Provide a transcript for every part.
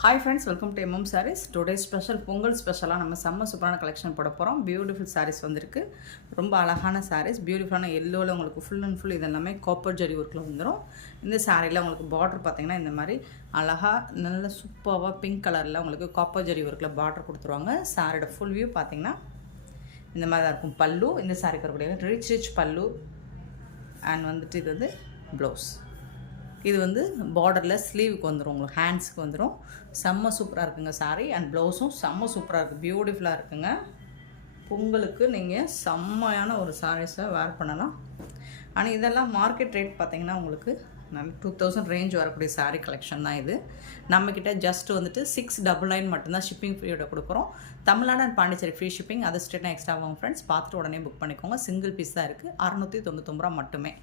Hi friends, welcome to MM sarees. Today special Pongal ஸ்பெஷலாக நம்ம செம்ம சூப்பரான கலெக்ஷன் போட போகிறோம். பியூட்டிஃபுல் சாரீஸ் வந்திருக்கு. ரொம்ப அழகான சாரீஸ், பியூட்டிஃபுல்லான எல்லோவில் உங்களுக்கு ஃபுல் அண்ட் ஃபுல் இதெல்லாமே காப்பர் ஜரி ஒர்க்கில் வந்துடும். இந்த சாரியில் உங்களுக்கு பார்டர் பார்த்திங்கன்னா இந்த மாதிரி அழகாக நல்ல சூப்பராக பிங்க் கலரில் உங்களுக்கு காப்பர் ஜரி ஒர்க்கில் பார்டர் கொடுத்துருவாங்க. சாரியோட ஃபுல் வியூ பார்த்திங்கன்னா இந்த மாதிரி தான் இருக்கும். பல்லு இந்த சாரிக்கு வரக்கூடிய ரிச் பல்லு அண்ட் வந்துட்டு இது வந்து ப்ளவுஸ். இது வந்து பார்டரில் ஸ்லீவுக்கு வந்துடும், உங்களுக்கு ஹேண்ட்ஸுக்கு வந்துடும். செம்ம சூப்பராக இருக்குங்க சாரீ. அண்ட் ப்ளவுஸும் செம்ம சூப்பராக இருக்குது, பியூட்டிஃபுல்லாக இருக்குங்க. பொங்கலுக்கு நீங்கள் செம்மையான ஒரு சாரீஸை வேர் பண்ணலாம். ஆனால் இதெல்லாம் மார்க்கெட் ரேட் பார்த்திங்கன்னா உங்களுக்கு 2000 ரேஞ்ச் வரக்கூடிய சாரீ கலெக்ஷன் தான் இது. நம்மக்கிட்ட ஜஸ்ட் வந்துட்டு 699 மட்டும்தான் ஷிப்பிங் ஃப்ரீயோட கொடுக்குறோம். Tamil Nadu and Pondicherry free shipping, அது ஸ்டேட்டாக எக்ஸ்ட்ரா ஆகும் ஃப்ரெண்ட்ஸ். பார்த்துட்டு உடனே புக் பண்ணிக்கோங்க. சிங்கிள் பீஸ் தான் இருக்குது, 699 ரூபா மட்டுமே.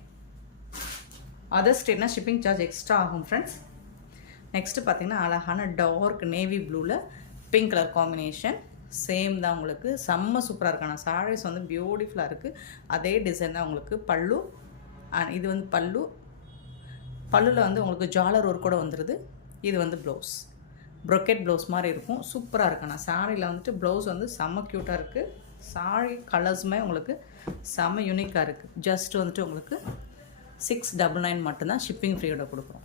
அதர் ஸ்டேட்னா ஷிப்பிங் சார்ஜ் எக்ஸ்ட்ரா ஆகும் ஃப்ரெண்ட்ஸ். நெக்ஸ்ட்டு பார்த்திங்கன்னா அழகான டார்க் நேவி ப்ளூவில் பிங்க் கலர் காம்பினேஷன். சேம் தான் உங்களுக்கு, செம்ம சூப்பராக இருக்கான சாரீஸ் வந்து பியூட்டிஃபுல்லாக இருக்குது. அதே டிசைன் தான் உங்களுக்கு பல்லு. இது வந்து பல்லுவில் வந்து உங்களுக்கு ஜாலர் ஒர்க் கூட வந்துடுது. இது வந்து ப்ளவுஸ், ப்ரொக்கெட் ப்ளவுஸ் மாதிரி இருக்கும். சூப்பராக இருக்குண்ணா சாரியில் வந்துட்டு ப்ளவுஸ் வந்து செம்ம க்யூட்டாக இருக்குது. சாரி கலர்ஸுமே உங்களுக்கு செம்ம யூனிக்காக இருக்குது. ஜஸ்ட் வந்துட்டு உங்களுக்கு 699 மட்டும்தான் ஷிப்பிங் ஃப்ரீயோட கொடுக்குறோம்.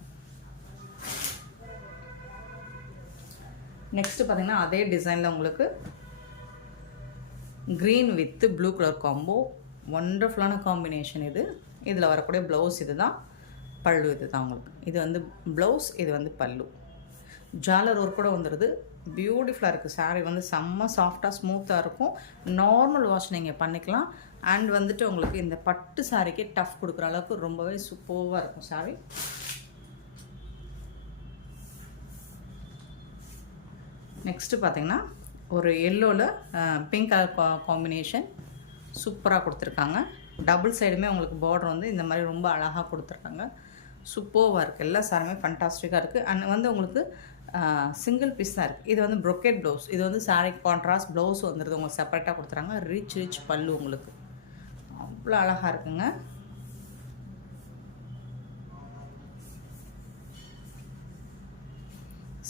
நெக்ஸ்ட்டு பார்த்திங்கன்னா அதே டிசைனில் உங்களுக்கு green with blue colour combo, ஒண்டர்ஃபுல்லான காம்பினேஷன் இது. இதில் வரக்கூடிய ப்ளவுஸ் இது தான், பல்லு இது தான் உங்களுக்கு. இது வந்து ப்ளவுஸ், இது வந்து பல்லு. ஜாலர் ஒர்க் கூட வந்துடுது. பியூட்டிஃபுல்லாக இருக்குது சாரீ. வந்து செம்ம சாஃப்டாக ஸ்மூத்தாக இருக்கும். நார்மல் வாஷ் நீங்கள் பண்ணிக்கலாம். அண்ட் வந்துட்டு உங்களுக்கு இந்த பட்டு சாரிக்கே டஃப் கொடுக்குற அளவுக்கு ரொம்பவே சூப்பராக இருக்கும் சாரீ. நெக்ஸ்ட்டு பார்த்திங்கன்னா ஒரு எல்லோவில் பிங்க் கலர் காம்பினேஷன் சூப்பராக கொடுத்துருக்காங்க. டபுள் சைடுமே உங்களுக்கு பார்டர் வந்து இந்த மாதிரி ரொம்ப அழகாக கொடுத்துருக்காங்க. சூப்பராக இருக்குது. எல்லா சாரியுமே ஃபண்டாஸ்டிக்காக இருக்குது. அண்ட் வந்து உங்களுக்கு சிங்கிள் பீஸ் தான் இருக்குது. இது வந்து ப்ரொக்கெட் ப்ளவுஸ். இது வந்து சாரி கான்ட்ராஸ்ட் ப்ளவுஸ் வந்துடுது, உங்களுக்கு செப்பரேட்டாக கொடுத்துறாங்க. ரிச் பல்லு உங்களுக்கு அவ்வளோ அழகாக இருக்குங்க.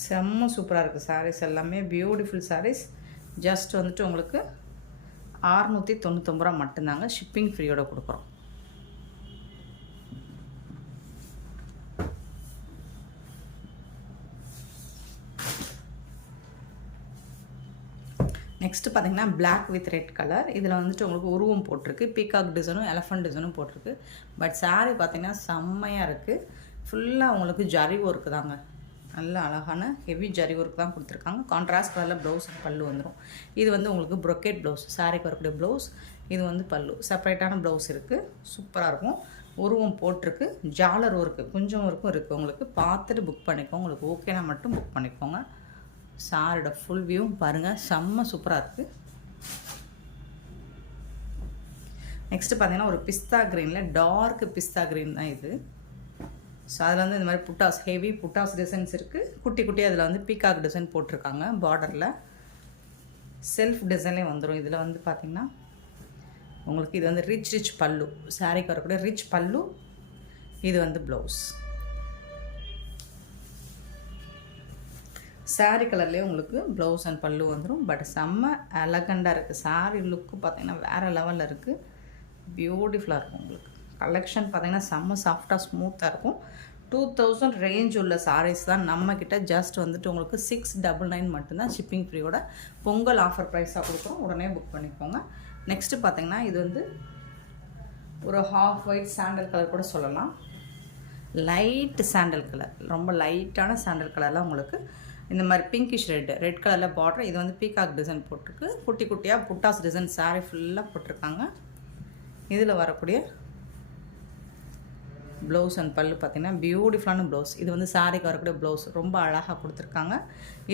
செம்ம சூப்பராக இருக்குது சாரீஸ் எல்லாமே, பியூட்டிஃபுல் சாரீஸ். ஜஸ்ட் வந்துட்டு உங்களுக்கு 699 ரூபா மட்டும்தாங்க ஷிப்பிங் ஃப்ரீயோட கொடுக்குறோம். நெக்ஸ்ட்டு பார்த்திங்கன்னா பிளாக் வித் ரெட் கலர். இதில் வந்துட்டு உங்களுக்கு உருவம் போட்டிருக்கு, பீகாக் டிசைனும் எலஃபண்ட் டிசைனும் போட்டிருக்கு. பட் சாரீ பார்த்திங்கன்னா செம்மையாக இருக்குது. ஃபுல்லாக உங்களுக்கு ஜரி ஒர்க்கு தாங்க, நல்ல அழகான ஹெவி ஜரி ஒர்க் தான் கொடுத்துருக்காங்க. கான்ட்ராஸ்ட் கலரில் ப்ளவுஸுக்கு பல்லு வந்துடும். இது வந்து உங்களுக்கு ப்ரொக்கெட் ப்ளவுஸ், சாரீக்கு வரக்கூடிய ப்ளவுஸ். இது வந்து பல்லு, செப்பரேட்டான ப்ளவுஸ் இருக்குது. சூப்பராக இருக்கும். உருவம் போட்டிருக்கு, ஜாலர் ஒர்க்கு கொஞ்சம் ஒர்க்கும் இருக்குது. உங்களுக்கு பார்த்துட்டு புக் பண்ணிக்கோங்க. உங்களுக்கு ஓகேனா மட்டும் புக் பண்ணிக்கோங்க. சாரியோட ஃபுல் வியூவும் பாருங்கள், செம்ம சூப்பராக இருக்குது. நெக்ஸ்ட்டு பார்த்தீங்கன்னா ஒரு பிஸ்தா க்ரீனில் டார்க் பிஸ்தா க்ரீன் தான் இது. ஸோ அதில் வந்து இந்த மாதிரி புட்டாஸ், ஹெவி புட்டாஸ் டிசைன்ஸ் இருக்குது. குட்டி குட்டியாக அதில் வந்து பீகாக் டிசைன் போட்டிருக்காங்க. பார்டரில் செல்ஃப் டிசைன்லேயே வந்துடும். இதில் வந்து பார்த்திங்கன்னா உங்களுக்கு இது வந்து ரிச் பல்லு, சாரிக்கு வரக்கூடிய ரிச் பல்லு. இது வந்து ப்ளவுஸ். சாரீ கலர்லேயே உங்களுக்கு ப்ளவுஸ் அண்ட் பல்லு வந்துடும். பட் செம்ம எலகண்டாக இருக்குது. சாரீ லுக்கு பார்த்திங்கன்னா வேறு லெவலில் இருக்குது, பியூட்டிஃபுல்லாக இருக்கும். உங்களுக்கு கலெக்ஷன் பார்த்திங்கன்னா செம்ம சாஃப்டாக ஸ்மூத்தாக இருக்கும். 2000 ரேஞ்ச் உள்ள சாரீஸ் தான் நம்மக்கிட்ட. ஜஸ்ட் வந்துட்டு உங்களுக்கு 699 மட்டும்தான் ஷிப்பிங் ஃப்ரீயோட பொங்கல் ஆஃபர் ப்ரைஸாக கொடுக்குறோம். உடனே புக் பண்ணிக்கோங்க. நெக்ஸ்ட்டு பார்த்திங்கன்னா இது வந்து ஒரு ஹாஃப் ஒயிட் சாண்டல் கலர் கூட சொல்லலாம். லைட் சாண்டல் கலர், ரொம்ப லைட்டான சாண்டல் கலரில் உங்களுக்கு இந்த மாதிரி பிங்கிஷ் ரெட் கலரில் பார்டர். இது வந்து பீகாக் டிசைன் போட்டிருக்கு. குட்டி குட்டியாக புட்டாஸ் டிசைன் சாரீ ஃபுல்லாக போட்டிருக்காங்க. இதில் வரக்கூடிய ப்ளவுஸ் அண்ட் பல்லு பார்த்திங்கன்னா பியூட்டிஃபுல்லான ப்ளவுஸ். இது வந்து சாரீக்கு வரக்கூடிய ப்ளவுஸ் ரொம்ப அழகாக கொடுத்துருக்காங்க.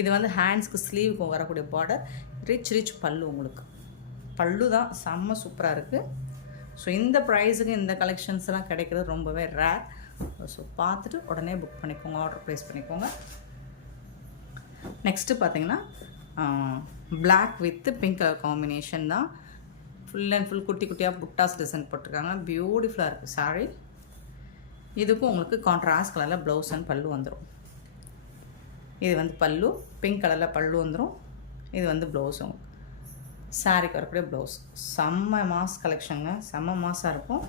இது வந்து ஹேண்ட்ஸ்க்கு ஸ்லீவுக்கு வரக்கூடிய பார்டர். ரிச் பல்லு உங்களுக்கு. பல்லு தான் செம்ம சூப்பராக இருக்குது. ஸோ இந்த ப்ரைஸுக்கு இந்த கலெக்ஷன்ஸ்லாம் கிடைக்கிறது ரொம்பவே ரேர். ஸோ பார்த்துட்டு உடனே புக் பண்ணிக்கோங்க, ஆர்டர் ப்ளேஸ் பண்ணிக்கோங்க. நெக்ஸ்ட்டு பார்த்திங்கன்னா black with pink colour combination தான். ஃபுல் அண்ட் ஃபுல் குட்டி குட்டியாக புட்டாஸ் டிசைன் போட்டிருக்காங்க. பியூட்டிஃபுல்லாக இருக்குது சாரீ. இதுக்கும் உங்களுக்கு கான்ட்ராஸ்ட் கலரில் ப்ளவுஸ் அண்ட் பல்லு வந்துடும். இது வந்து பல்லு, பிங்க் கலரில் பல்லு வந்துடும். இது வந்து ப்ளவுஸும். சாரீக்கு வரக்கூடிய ப்ளவுஸ். செம்ம மாஸ் கலெக்ஷனுங்க, செம்ம மாஸாக இருக்கும்,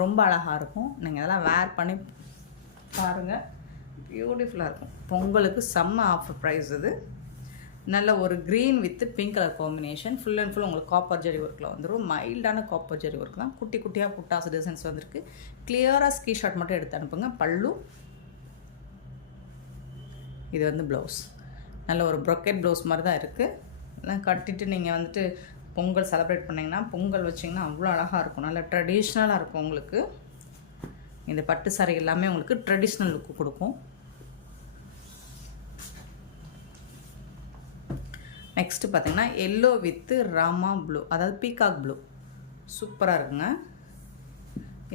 ரொம்ப அழகாக இருக்கும். நீங்கள் இதெல்லாம் வேர் பண்ணி பாருங்கள், பியூட்டிஃபுல்லாக இருக்கும். பொங்கலுக்கு செம்ம ஆஃபர் ப்ரைஸ் இது. நல்ல ஒரு green with pink colour combination. Full and full உங்களுக்கு காப்பர் ஜெரி ஒர்க்கில் வந்துடும். மைல்டான காப்பர் ஜெரி ஒர்க் தான். குட்டி குட்டியாக புட்டாஸ் டிசைன்ஸ் வந்திருக்கு. கிளியராக ஸ்க்ரீன்ஷாட் மட்டும் எடுத்து அனுப்புங்க. பல்லு, இது வந்து ப்ளவுஸ். நல்ல ஒரு ப்ரொக்கெட் ப்ளவுஸ் மாதிரி தான் இருக்குது. எல்லாம் கட்டிட்டு நீங்கள் வந்துட்டு பொங்கல் செலிப்ரேட் பண்ணிங்கன்னா, பொங்கல் வச்சிங்கன்னா அவ்வளோ அழகாக இருக்கும். நல்ல ட்ரெடிஷ்னலாக இருக்கும். உங்களுக்கு இந்த பட்டு சாரி எல்லாமே உங்களுக்கு ட்ரெடிஷ்னல் லுக்கு கொடுக்கும். நெக்ஸ்ட்டு பார்த்திங்கன்னா எல்லோ வித்து ராமா ப்ளூ, அதாவது பீகாக் ப்ளூ. சூப்பராக இருக்குங்க.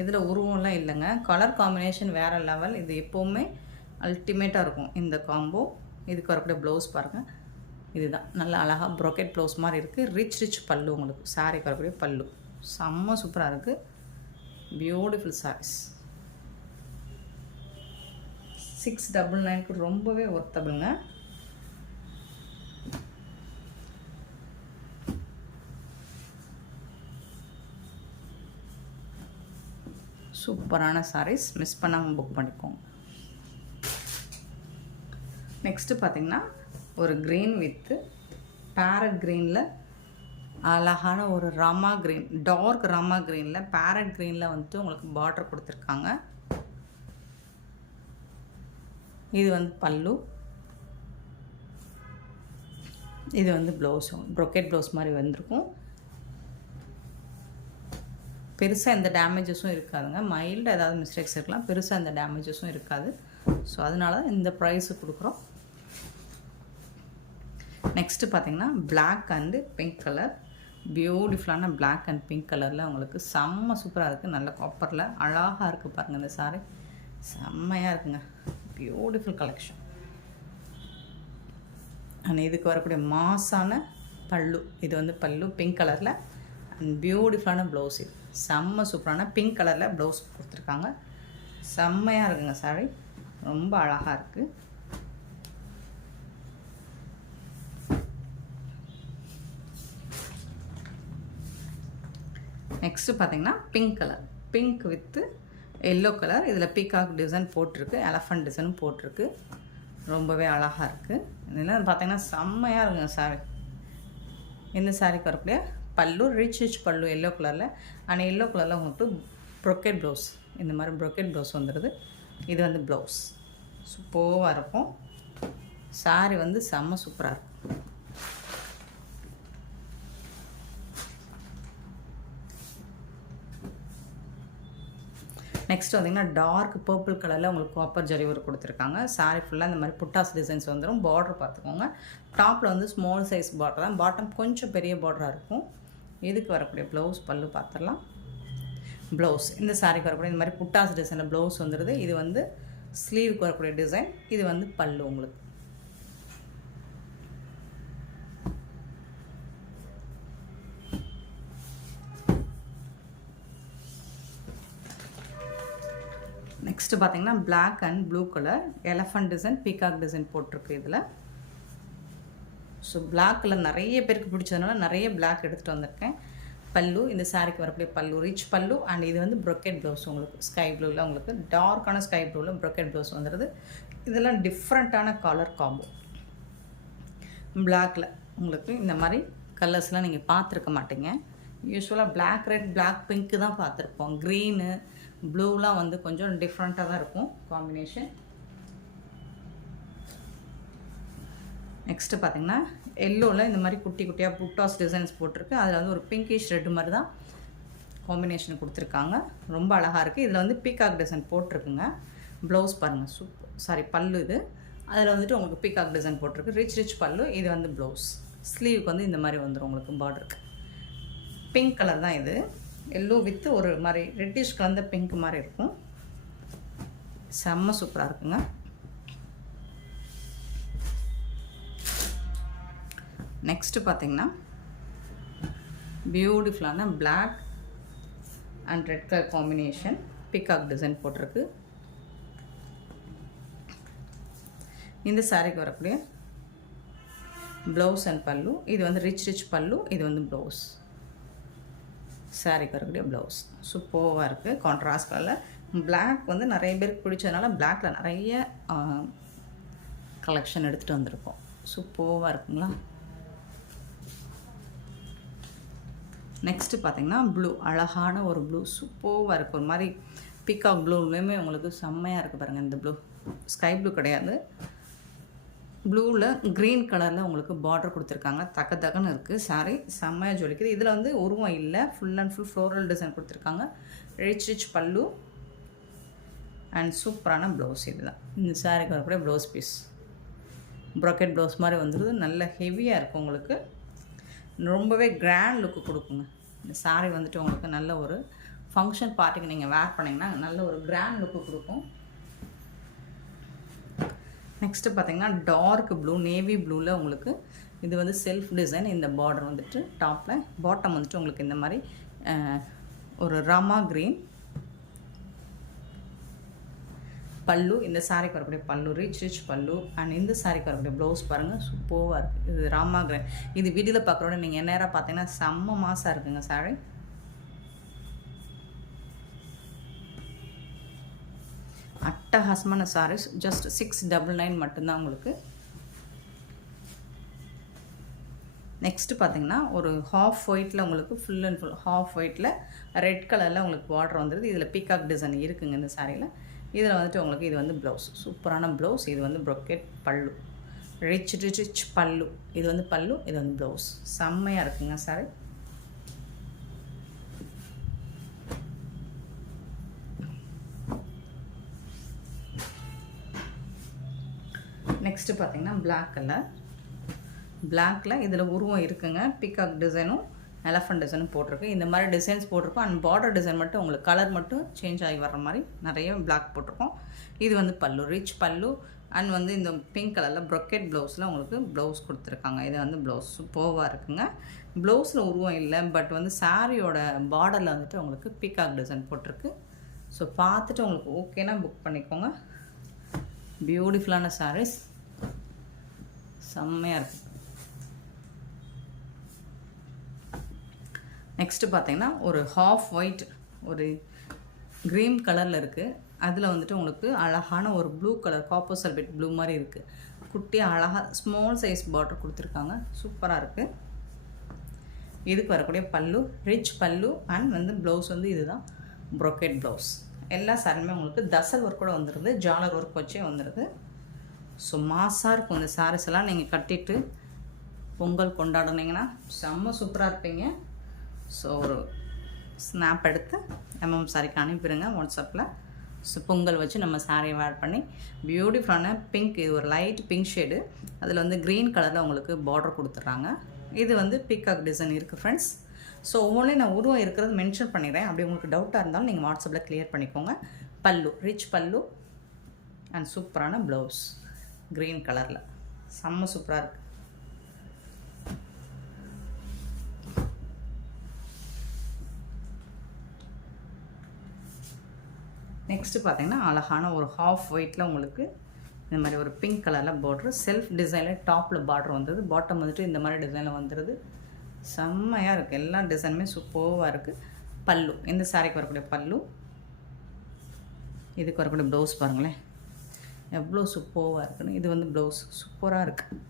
இதில் உருவம்லாம் இல்லைங்க, கலர் காம்பினேஷன் வேறு லெவல். இது எப்போவுமே அல்டிமேட்டாக இருக்கும் இந்த காம்போ. இதுக்கு வரக்கூடிய ப்ளவுஸ் பாருங்கள், இதுதான் நல்ல அழகாக ப்ரொக்கெட் ப்ளவுஸ் மாதிரி இருக்குது. ரிச் பல்லு உங்களுக்கு. சாரீக்கு வரக்கூடிய பல்லு செம்ம சூப்பராக இருக்குது. பியூட்டிஃபுல் சாரீஸ். 699க்கு ரொம்பவே ஒர்த்தபிளுங்க. சூப்பரான சாரீஸ், மிஸ் பண்ணாமல் புக் பண்ணிக்கோங்க. நெக்ஸ்ட்டு பார்த்திங்கன்னா ஒரு க்ரீன் வித்து பேரட் க்ரீனில் அழகான ஒரு ராமா க்ரீன், டார்க் ராமா க்ரீனில் பேரட் க்ரீனில் வந்துட்டு உங்களுக்கு பார்டர் கொடுத்துருக்காங்க. இது வந்து பல்லு, இது வந்து ப்ளவுஸும் ப்ரொக்கெட் ப்ளவுஸ் மாதிரி வந்திருக்கும். பெருசாக எந்த டேமேஜஸும் இருக்காதுங்க. மைல்டாக ஏதாவது மிஸ்டேக்ஸ் இருக்கலாம், பெருசாக எந்த டேமேஜஸும் இருக்காது. ஸோ அதனால தான் இந்த ப்ரைஸு கொடுக்குறோம். நெக்ஸ்ட்டு பார்த்திங்கன்னா பிளாக் அண்டு பிங்க் கலர். பியூட்டிஃபுல்லான பிளாக் அண்ட் பிங்க் கலரில் உங்களுக்கு செம்ம சூப்பராக இருக்குது. நல்ல காப்பரில் அழகாக இருக்குது பாருங்கள். இந்த சாரி செம்மையாக இருக்குங்க, பியூட்டிஃபுல் கலெக்ஷன். அண்ட் இதுக்கு வரக்கூடிய மாஸான பல்லு, இது வந்து பல்லு பிங்க் கலரில் அண்ட் பியூட்டிஃபுல்லான ப்ளவுஸ். இது செம்ம சூப்பரான பிங்க் கலரில் ப்ளவுஸ் கொடுத்துருக்காங்க. செம்மையாக இருக்குங்க சாரி, ரொம்ப அழகாக இருக்குது. நெக்ஸ்ட்டு பார்த்திங்கன்னா pink colour, pink with yellow colour. இதில் பீகாக் டிசைன் போட்டிருக்கு, எலஃபண்ட் டிசைனும் போட்டிருக்கு. ரொம்பவே அழகாக இருக்குது. இதெல்லாம் பார்த்திங்கன்னா செம்மையாக இருக்குங்க சாரி. இந்த சாரிக்கு வரக்கூடிய பல்லு ரிச் பல்லு எல்லோ கலரில். ஆனால் எல்லோ கலரில் உங்களுக்கு ப்ரொக்கெட் ப்ளவுஸ், இந்த மாதிரி ப்ரொக்கெட் ப்ளவுஸ் வந்துடுது. இது வந்து ப்ளவுஸ் சூப்பராக இருக்கும். சாரி வந்து செம்ம சூப்பராக இருக்கும். நெக்ஸ்ட் பார்த்திங்கன்னா டார்க் பர்பிள் கலரில் உங்களுக்கு காப்பர் ஜரி ஒர்க் கொடுத்துருக்காங்க. சாரி ஃபுல்லாக இந்த மாதிரி புட்டாஸ் டிசைன்ஸ் வந்துடும். பார்டர் பார்த்துக்கோங்க, டாப்பில் வந்து ஸ்மால் சைஸ் பார்டர் தான், பாட்டம் கொஞ்சம் பெரிய பார்டராக இருக்கும். இதுக்கு வரக்கூடிய ப்ளவுஸ் பல்லு பார்த்துடலாம். ப்ளவுஸ் இந்த சாரிக்கு வரக்கூடிய இந்த மாதிரி புட்டாஸ் டிசைனில் ப்ளவுஸ் வந்துடுது. இது வந்து ஸ்லீவுக்கு வரக்கூடிய டிசைன். இது வந்து பல்லு உங்களுக்கு. நெக்ஸ்ட்டு பார்த்திங்கன்னா black and blue colour elephant design peacock design போட்டிருக்கு இதில். ஸோ பிளாக் கலர் நிறைய பேருக்கு பிடிச்சதுனால நிறைய பிளாக் எடுத்துகிட்டு வந்திருக்கேன். பல்லு இந்த சாரிக்கு வரக்கூடிய பல்லு ரிச் பல்லு. அண்ட் இது வந்து ப்ரொக்கெட் ப்ளவுஸ் உங்களுக்கு. ஸ்கை ப்ளூவில் உங்களுக்கு டார்க்கான ஸ்கை ப்ளூவில் ப்ரொக்கெட் ப்ளவுஸ் வந்துடுது. இதெல்லாம் டிஃப்ரெண்ட்டான கலர் காம்போ. பிளாக்கில் உங்களுக்கு இந்த மாதிரி கலர்ஸ்லாம் நீங்கள் பார்த்துருக்க மாட்டீங்க. யூஸ்வலாக பிளாக் ரெட் பிளாக் பிங்க்கு தான் பார்த்துருப்போம். க்ரீனு ப்ளூலாம் வந்து கொஞ்சம் டிஃப்ரெண்ட்டாக தான் இருக்கும் காம்பினேஷன். நெக்ஸ்ட்டு பார்த்திங்கன்னா எல்லோவில் இந்த மாதிரி குட்டி குட்டியாக புட்டாஸ் டிசைன்ஸ் போட்டிருக்கு. அதில் வந்து ஒரு பிங்கிஷ் ரெட் மாதிரி தான் காம்பினேஷன் கொடுத்துருக்காங்க. ரொம்ப அழகாக இருக்குது. இதில் வந்து பீகாக் டிசைன் போட்டிருக்குங்க. ப்ளவுஸ் பாருங்கள், பல்லு இது. அதில் வந்துட்டு உங்களுக்கு பீகாக் டிசைன் போட்டிருக்கு. ரிச் பல்லு. இது வந்து ப்ளவுஸ். ஸ்லீவுக்கு வந்து இந்த மாதிரி வந்துடும் உங்களுக்கு பார்டருக்கு. பிங்க் கலர் தான் இது. எல்லோ வித்து ஒரு மாதிரி ரெட்டிஷ் கலந்த பிங்க் மாதிரி இருக்கும். செம்ம சூப்பராக இருக்குங்க. நெக்ஸ்ட்டு பார்த்திங்கன்னா பியூட்டிஃபுல்லான black and red colour combination peacock design போட்டிருக்கு. இந்த சாரீக்கு வரக்கூடிய ப்ளவுஸ் அண்ட் பல்லு. இது வந்து ரிச் பல்லு. இது வந்து ப்ளவுஸ். சாரீக்கு வரக்கூடிய ப்ளவுஸ் சூப்பராக இருக்குது. கான்ட்ராஸ்ட் கலரில் பிளாக் வந்து நிறைய பேருக்கு பிடிச்சதுனால பிளாக்கில் நிறைய கலெக்ஷன் எடுத்துகிட்டு வந்திருக்கோம். சூப்பராக இருக்குங்களா? நெக்ஸ்ட்டு பார்த்திங்கன்னா ப்ளூ, அழகான ஒரு ப்ளூ சூப்பராக இருக்குது. ஒரு மாதிரி பீகாக் ப்ளூலேயுமே உங்களுக்கு செம்மையாக இருக்குது பாருங்கள். இந்த ப்ளூ ஸ்கை ப்ளூ கிடையாது, ப்ளூவில் க்ரீன் கலரில் உங்களுக்கு பார்டர் கொடுத்துருக்காங்க. தக்கன்னு இருக்குது. சாரி செம்மையாக ஜொலிக்குது. இதில் வந்து உருவம் இல்லை, full and full floral design கொடுத்துருக்காங்க. ரிச் பல்லு அண்ட் சூப்பரான ப்ளவுஸ். இதுதான் இந்த சாரிக்கு வரக்கூடிய ப்ளவுஸ் பீஸ். ப்ராக்கெட் ப்ளவுஸ் மாதிரி வந்துடுது. நல்ல ஹெவியாக இருக்கும், உங்களுக்கு ரொம்பவே கிராண்ட் லுக்கு கொடுக்குங்க. இந்த சாரீ வந்துட்டு உங்களுக்கு நல்ல ஒரு ஃபங்க்ஷன் பார்ட்டிக்கு நீங்கள் வேர் பண்ணிங்கன்னா நல்ல ஒரு கிராண்ட் லுக்கு கொடுக்கும். நெக்ஸ்ட்டு பார்த்திங்கன்னா டார்க் ப்ளூ, நேவி ப்ளூவில் உங்களுக்கு இது வந்து செல்ஃப் டிசைன். இந்த பார்டர் வந்துட்டு டாப்பில், பாட்டம் வந்துட்டு உங்களுக்கு இந்த மாதிரி ஒரு ராமா க்ரீன் பல்லு. இந்த சாரிக்கு வரக்கூடிய பல்லு ரிச் பல்லு. அண்ட் இந்த சாரிக்கு வரக்கூடிய ப்ளவுஸ் பாருங்கள், சூப்பராக இருக்குது. இது ராமா கிரீன். இது வீடியோவில் பார்க்குறோட நீங்கள் நேராக பார்த்தீங்கன்னா செம்ம மாசாக இருக்குங்க சாரி. அட்டகாசமான சாரீஸ். ஜஸ்ட் 699 மட்டும்தான் உங்களுக்கு. நெக்ஸ்ட்டு பார்த்தீங்கன்னா ஒரு ஹாஃப் ஒயிட்டில் உங்களுக்கு ஃபுல் அண்ட் ஃபுல் ஹாஃப் ஒயிட்டில் ரெட் கலரில் உங்களுக்கு பார்டர் வந்துடுது. இதில் பீகாக் டிசைன் இருக்குங்க இந்த சாரியில். இதில் வந்துட்டு உங்களுக்கு இது வந்து ப்ளவுஸ், சூப்பரான ப்ளவுஸ். இது வந்து ப்ரொக்கெட் பல்லு, ரிச் பல்லு. இது வந்து பல்லு, இது வந்து ப்ளவுஸ். செம்மையாக இருக்குங்க சாரி. நெக்ஸ்ட்டு பார்த்தீங்கன்னா பிளாக் கலர். பிளாக்கில் இதில் உருவம் இருக்குங்க. பீகாக் டிசைனும் எலஃபண்ட் டிசைனும் போட்டிருக்கு. இந்த மாதிரி டிசைன்ஸ் போட்டிருக்கோம். அண்ட் பார்டர் டிசைன் மட்டும் உங்களுக்கு கலர் மட்டும் சேஞ்ச் ஆகி வர்ற மாதிரி நிறைய பிளாக் போட்டிருக்கோம். இது வந்து பல்லு, ரிச் பல்லு. அண்ட் வந்து இந்த பிங்க் கலரில் ப்ரொக்கெட் ப்ளவுஸில் உங்களுக்கு ப்ளவுஸ் கொடுத்துருக்காங்க. இது வந்து ப்ளவுஸ் சூப்பராக இருக்குங்க. ப்ளவுஸில் உருவம் இல்லை, பட் வந்து சாரியோட பார்டரில் வந்துட்டு உங்களுக்கு பீகாக் டிசைன் போட்டிருக்கு. ஸோ பார்த்துட்டு உங்களுக்கு ஓகேனா புக் பண்ணிக்கோங்க. பியூட்டிஃபுல்லான சாரீஸ், செம்மையாக இருக்குது. நெக்ஸ்ட்டு பார்த்தீங்கன்னா ஒரு ஹாஃப் ஒயிட், ஒரு க்ரீன் கலரில் இருக்குது. அதில் வந்துட்டு உங்களுக்கு அழகான ஒரு blue colour, copper sulphate blue மாதிரி இருக்குது. குட்டியாக அழகாக ஸ்மால் சைஸ் பார்டர் கொடுத்துருக்காங்க. சூப்பராக இருக்குது. இதுக்கு வரக்கூடிய பல்லு ரிச் பல்லு. அண்ட் வந்து ப்ளவுஸ் வந்து இதுதான் ப்ரொக்கெட் ப்ளவுஸ். எல்லா சாரியுமே உங்களுக்கு தசல் ஒர்க் கூட வந்துடுது, ஜாலர் ஒர்க் வச்சே வந்துடுது. ஸோ மாசாக இருக்கும் இந்த சாரீஸ் எல்லாம். நீங்கள் கட்டிட்டு பொங்கல் கொண்டாடுனீங்கன்னா செம்ம சூப்பராக இருப்பீங்க. ஸோ ஒரு ஸ்னாப் எடுத்து எம்எம் சாரிக்கு அனுப்பிடுங்க வாட்ஸ்அப்பில். ஸோ பொங்கல் வச்சு நம்ம சாரியை வேர் பண்ணி பியூட்டிஃபுல்லான பிங்க், இது ஒரு லைட் பிங்க் ஷேடு. அதில் வந்து க்ரீன் கலரில் உங்களுக்கு பார்டர் கொடுத்துட்றாங்க. இது வந்து பீகாக் டிசைன் இருக்குது ஃப்ரெண்ட்ஸ். ஸோ ஒவ்வொன்றையும் நான் உருவம் இருக்கிறது மென்ஷன் பண்ணிடுறேன். அப்படி உங்களுக்கு டவுட்டாக இருந்தாலும் நீங்கள் வாட்ஸ்அப்பில் கிளியர் பண்ணிக்கோங்க. பல்லு ரிச் பல்லு அண்ட் சூப்பரான ப்ளவுஸ் க்ரீன் கலரில் செம்ம சூப்பராக இருக்குது. நெக்ஸ்ட்டு பார்த்தீங்கன்னா அழகான ஒரு ஹாஃப் ஒயிட்டில் உங்களுக்கு இந்த மாதிரி ஒரு பிங்க் கலரில் பார்ட்ரு, செல்ஃப் டிசைனில் டாப்பில் பார்ட்ரு வந்துடுது. பாட்டம் வந்துட்டு இந்த மாதிரி டிசைனில் வந்துடுது. செம்மையாக இருக்குது. எல்லா டிசைனுமே சூப்பராக இருக்குது. பல்லு, இந்த சாரிக்கு வரக்கூடிய பல்லு. இதுக்கு வரக்கூடிய ப்ளவுஸ் பாருங்களேன் எவ்வளோ சூப்பராக இருக்குன்னு. இது வந்து ப்ளவுஸ் சூப்பராக இருக்குது.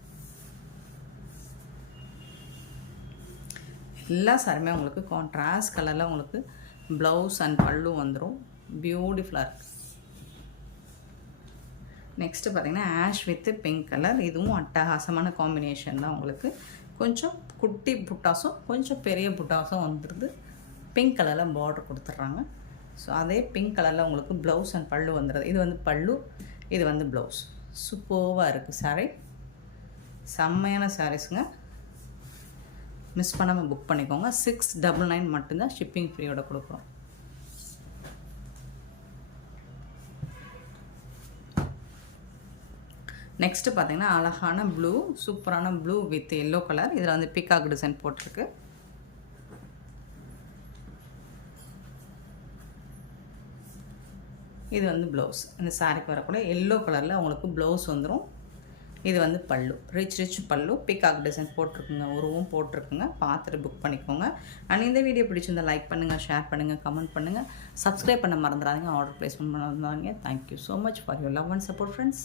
எல்லா சாரியுமே உங்களுக்கு கான்ட்ராஸ்ட் கலரில் உங்களுக்கு ப்ளவுஸ் அண்ட் பல்லு வந்துடும். பியூட்டிஃபுல்லாக இருக்குது. நெக்ஸ்ட்டு பார்த்திங்கன்னா ஆஷ் வித்து பிங்க் கலர். இதுவும் அட்டகாசமான காம்பினேஷன் தான். உங்களுக்கு கொஞ்சம் குட்டி புட்டாஸும் கொஞ்சம் பெரிய புட்டாஸும் வந்துடுது. பிங்க் கலரில் பார்டர் கொடுத்துட்றாங்க. ஸோ அதே பிங்க் கலரில் உங்களுக்கு ப்ளவுஸ் அண்ட் பல்லு வந்துடுது. இது வந்து பல்லு, இது வந்து ப்ளவுஸ். சூப்பராக இருக்குது சாரீ. செம்மையான சாரீஸுங்க. மிஸ் பண்ணாமல் புக் பண்ணிக்கோங்க. 699 மட்டும்தான் ஷிப்பிங் ஃப்ரீயோட கொடுக்குறோம். நெக்ஸ்ட்டு பார்த்தீங்கன்னா அழகான ப்ளூ, சூப்பரான ப்ளூ வித் எல்லோ கலர். இதில் வந்து பீகாக் டிசைன் போட்டிருக்கு. இது வந்து ப்ளவுஸ். இந்த சாரிக்கு வரக்கூடிய எல்லோ கலரில் உங்களுக்கு ப்ளவுஸ் வந்துடும். இது வந்து பல்லு, ரிச் பல்லு, பீகாக் டிசைன் போட்டிருக்குங்க, உருவம் போட்டிருக்குங்க. பார்த்துட்டு புக் பண்ணிக்கோங்க. அண்ட் இந்த வீடியோ பிடிச்சிருந்தால் லைக் பண்ணுங்கள், ஷேர் பண்ணுங்கள், கமெண்ட் பண்ணுங்கள், சப்ஸ்கிரைப் பண்ண மறந்துடாதீங்க, ஆர்டர் ப்ளேஸ் பண்ண மறந்துடாதீங்க. Thank you so much for your love and support friends.